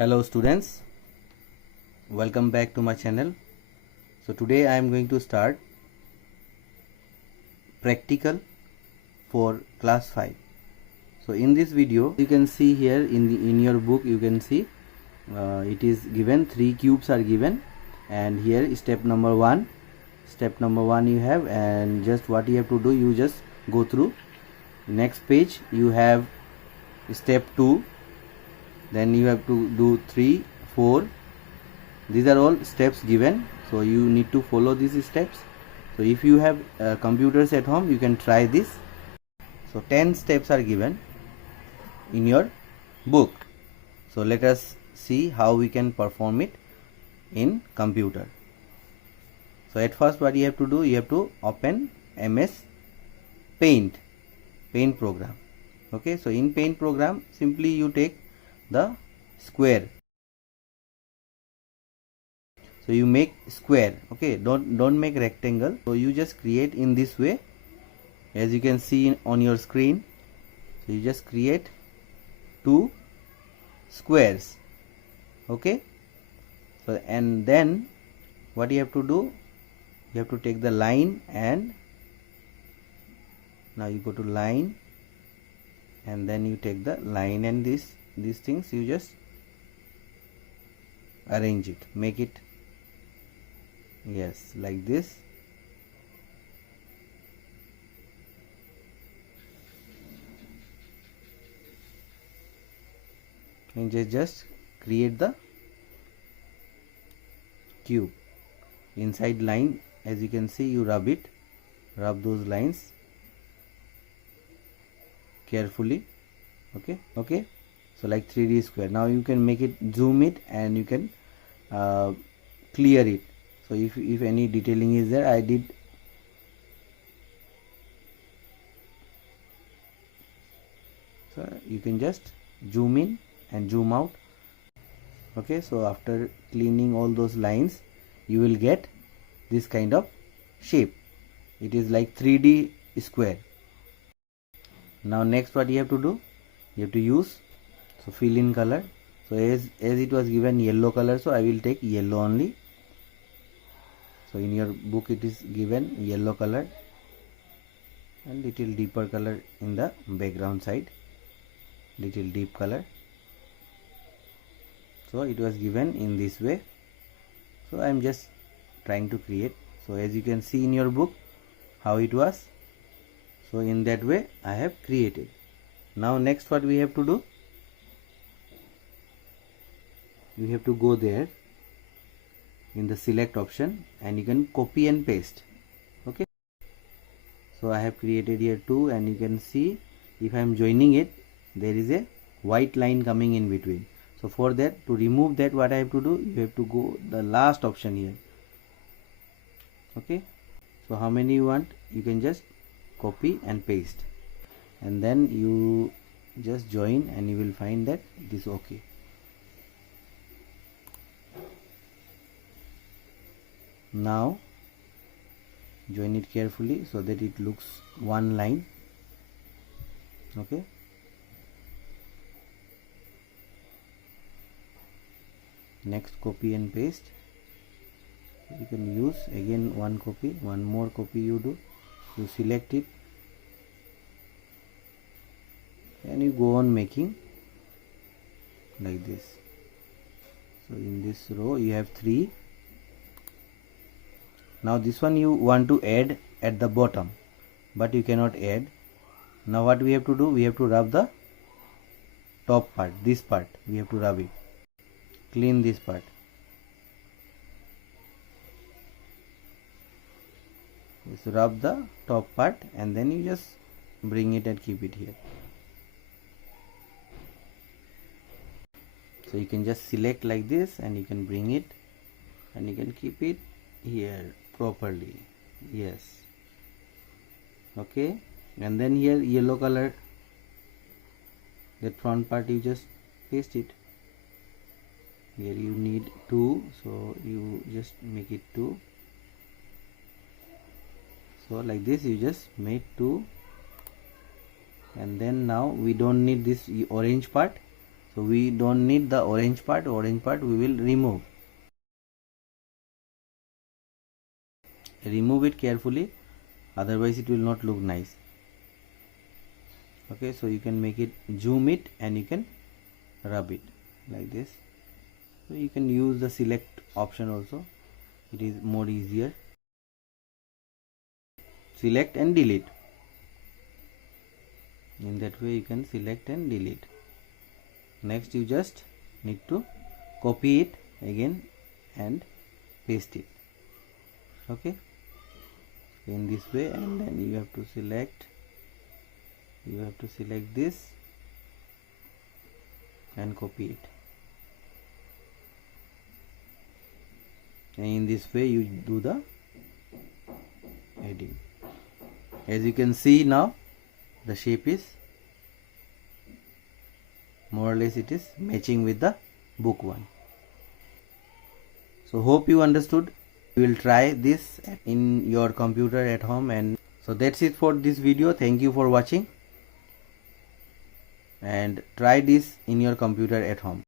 Hello students, welcome back to my channel. So today I am going to start practical for class 5. So in this video you can see here in your book you can see it is given 3 cubes are given, and here is step number 1 you have, and just what you have to do, you just go through. Next page you have step 2, then you have to do 3, 4. These are all steps given, so you need to follow these steps. So if you have computers at home, you can try this. So 10 steps are given in your book. So let us see how we can perform it in computer. So at first what you have to do, you have to open MS Paint program. Okay, so in Paint program simply you take the square. So you make square, okay, don't make rectangle. So you just create in this way, as you can see on your screen. So you just create 2 squares, okay. So and then what you have to do, you have to take the line, and now you go to line, and then you take the line, and these things you just arrange it, make it, yes, like this. And just create the cube inside line. As you can see, you rub those lines carefully, okay. So like 3D square. Now you can make it, zoom it, and you can clear it. So if any detailing is there, I did. So you can just zoom in and zoom out, okay. So after cleaning all those lines, you will get this kind of shape. It is like 3D square. Now next what you have to do, you have to use, so fill in color. So as it was given yellow color, so I will take yellow only. So in your book it is given yellow color, and little deeper color in the background side, little deep color. So it was given in this way. So I am just trying to create. So as you can see in your book how it was, so in that way I have created. Now next what we have to do, you have to go there in the select option, and you can copy and paste, okay. So I have created here 2, and you can see if I am joining it, there is a white line coming in between. So for that, to remove that, what I have to do, you have to go the last option here, okay. So how many you want, you can just copy and paste, and then you just join, and you will find that it is okay. Now join it carefully so that it looks one line, okay. Next, copy and paste. You can use again one copy, one more copy you do, you select it, and you go on making like this. So in this row you have 3. Now this one you want to add at the bottom, but you cannot add. Now what we have to do, we have to rub the top part, this part we have to rub it, clean this part. Just rub the top part, and then you just bring it and keep it here. So you can just select like this, and you can bring it, and you can keep it here properly, yes, okay. And then here yellow color, that front part you just paste it here. You need 2, so you just make it 2. So like this you just make 2, and then now we don't need this orange part, So we don't need the orange part we will remove it carefully, otherwise it will not look nice. Okay, so you can make it, zoom it, and you can rub it like this. So you can use the select option also, it is more easier. Select and delete. In that way you can select and delete. Next you just need to copy it again and paste it. Okay, in this way, and then you have to select this and copy it, and in this way you do the heading. As you can see now, the shape is more or less, it is matching with the book one. So hope you understood. You will try this in your computer at home. And so that's it for this video. Thank you for watching, and try this in your computer at home.